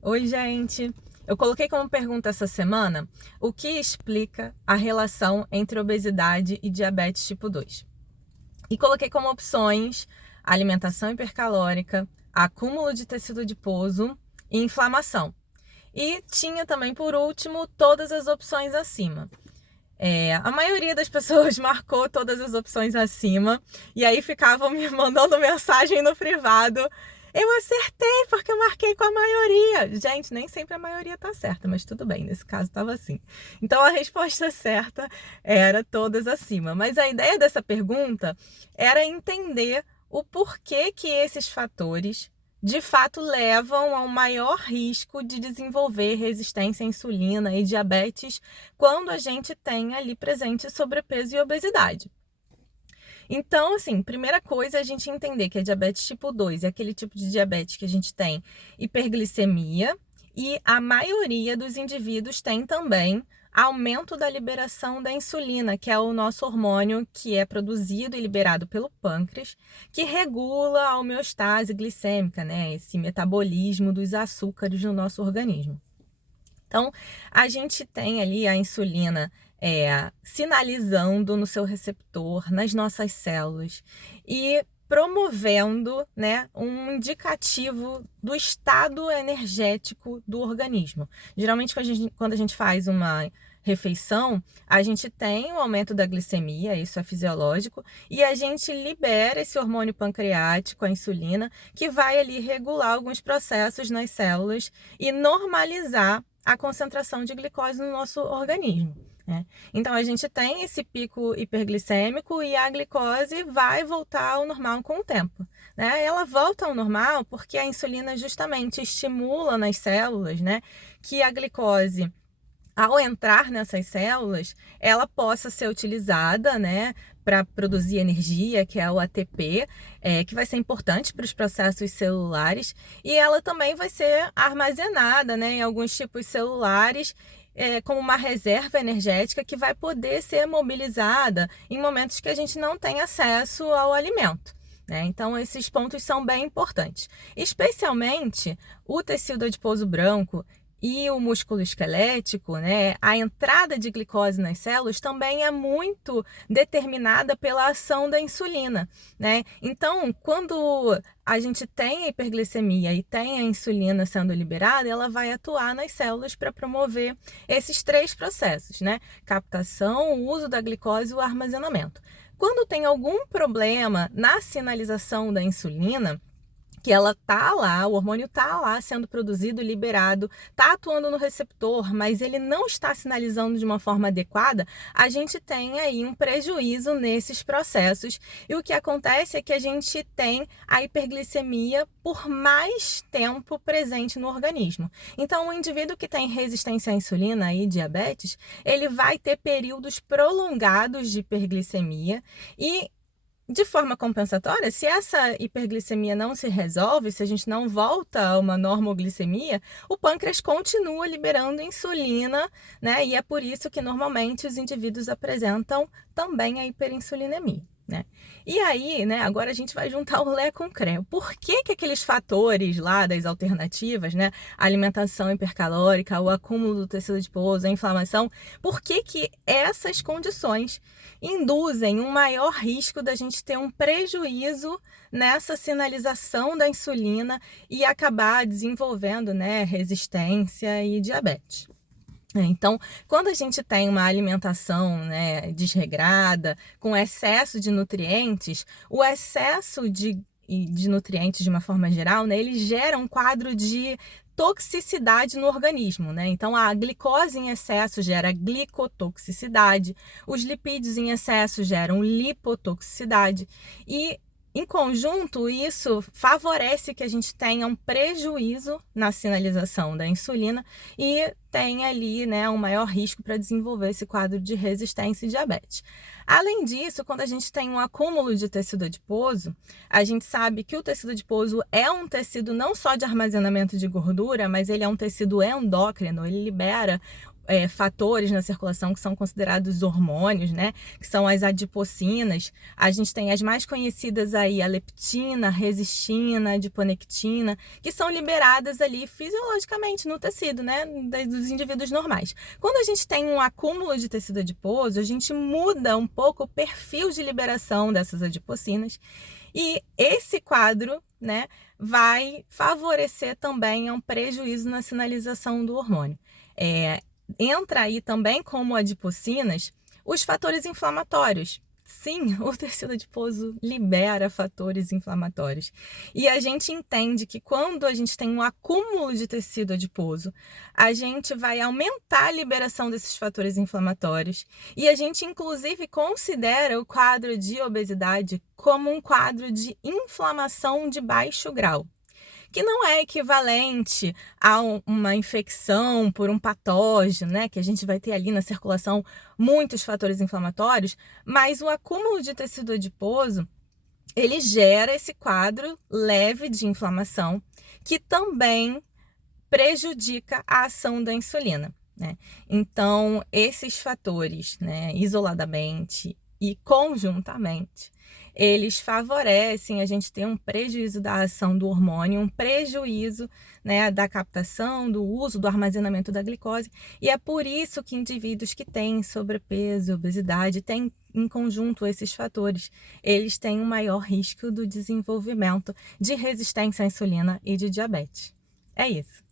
Oi, gente! Eu coloquei como pergunta essa semana o que explica a relação entre obesidade e diabetes tipo 2. E coloquei como opções alimentação hipercalórica, acúmulo de tecido adiposo e inflamação. E tinha também, por último, todas as opções acima. A maioria das pessoas marcou todas as opções acima e aí ficavam me mandando mensagem no privado. Eu acertei porque eu marquei com a maioria. Gente, nem sempre a maioria tá certa, mas tudo bem, nesse caso estava assim. Então a resposta certa era todas acima. Mas a ideia dessa pergunta era entender o porquê que esses fatores de fato levam a um maior risco de desenvolver resistência à insulina e diabetes quando a gente tem ali presente sobrepeso e obesidade. Então, assim, primeira coisa é a gente entender que a diabetes tipo 2 é aquele tipo de diabetes que a gente tem hiperglicemia e a maioria dos indivíduos tem também aumento da liberação da insulina, que é o nosso hormônio que é produzido e liberado pelo pâncreas, que regula a homeostase glicêmica, né? Esse metabolismo dos açúcares no nosso organismo. Então, a gente tem ali a insulina sinalizando no seu receptor, nas nossas células e promovendo, né, um indicativo do estado energético do organismo. Geralmente, quando a gente faz uma refeição, a gente tem um aumento da glicemia, isso é fisiológico, e a gente libera esse hormônio pancreático, a insulina, que vai ali regular alguns processos nas células e normalizar a concentração de glicose no nosso organismo. Né? Então, a gente tem esse pico hiperglicêmico e a glicose vai voltar ao normal com o tempo. Né? Ela volta ao normal porque a insulina justamente estimula nas células, né, que a glicose, ao entrar nessas células, ela possa ser utilizada, né, para produzir energia, que é o ATP, que vai ser importante para os processos celulares, e ela também vai ser armazenada, né, em alguns tipos celulares, como uma reserva energética que vai poder ser mobilizada em momentos que a gente não tem acesso ao alimento. Então, esses pontos são bem importantes. Especialmente o tecido adiposo branco e o músculo esquelético, né, a entrada de glicose nas células também é muito determinada pela ação da insulina, né? Então, quando a gente tem a hiperglicemia e tem a insulina sendo liberada, ela vai atuar nas células para promover esses três processos, né? Captação, o uso da glicose e o armazenamento. Quando tem algum problema na sinalização da insulina, que ela tá lá, o hormônio tá lá sendo produzido, liberado, tá atuando no receptor, mas ele não está sinalizando de uma forma adequada, a gente tem aí um prejuízo nesses processos. E o que acontece é que a gente tem a hiperglicemia por mais tempo presente no organismo. Então, o indivíduo que tem resistência à insulina e diabetes, ele vai ter períodos prolongados de hiperglicemia e de forma compensatória, se essa hiperglicemia não se resolve, se a gente não volta a uma normoglicemia, o pâncreas continua liberando insulina, né? E é por isso que normalmente os indivíduos apresentam também a hiperinsulinemia. Né? E aí, né, agora a gente vai juntar o Lé com o Cré. Por que que aqueles fatores lá das alternativas, né, a alimentação hipercalórica, o acúmulo do tecido adiposo, a inflamação, por que que essas condições induzem um maior risco da gente ter um prejuízo nessa sinalização da insulina e acabar desenvolvendo, né, resistência e diabetes? Então, quando a gente tem uma alimentação, né, desregrada, com excesso de nutrientes, o excesso de nutrientes de uma forma geral, né, ele gera um quadro de toxicidade no organismo, né? Então, a glicose em excesso gera glicotoxicidade, os lipídios em excesso geram lipotoxicidade e em conjunto, isso favorece que a gente tenha um prejuízo na sinalização da insulina e tenha ali, né, um maior risco para desenvolver esse quadro de resistência e diabetes. Além disso, quando a gente tem um acúmulo de tecido adiposo, a gente sabe que o tecido adiposo é um tecido não só de armazenamento de gordura, mas ele é um tecido endócrino, ele libera fatores na circulação que são considerados hormônios, né? Que são as adipocinas. A gente tem as mais conhecidas aí, a leptina, a resistina, a adiponectina, que são liberadas ali fisiologicamente no tecido, né? Dos indivíduos normais. Quando a gente tem um acúmulo de tecido adiposo, a gente muda um pouco o perfil de liberação dessas adipocinas e esse quadro, né, vai favorecer também um prejuízo na sinalização do hormônio. Entra aí também como adipocinas os fatores inflamatórios. Sim, o tecido adiposo libera fatores inflamatórios. E a gente entende que quando a gente tem um acúmulo de tecido adiposo, a gente vai aumentar a liberação desses fatores inflamatórios. E a gente, inclusive, considera o quadro de obesidade como um quadro de inflamação de baixo grau, que não é equivalente a uma infecção por um patógeno, né? Que a gente vai ter ali na circulação muitos fatores inflamatórios, mas o acúmulo de tecido adiposo, ele gera esse quadro leve de inflamação, que também prejudica a ação da insulina, né? Então, esses fatores, né, isoladamente e conjuntamente, eles favorecem a gente ter um prejuízo da ação do hormônio, um prejuízo, né, da captação, do uso, do armazenamento da glicose. E é por isso que indivíduos que têm sobrepeso, obesidade, têm em conjunto esses fatores, eles têm um maior risco do desenvolvimento de resistência à insulina e de diabetes. É isso.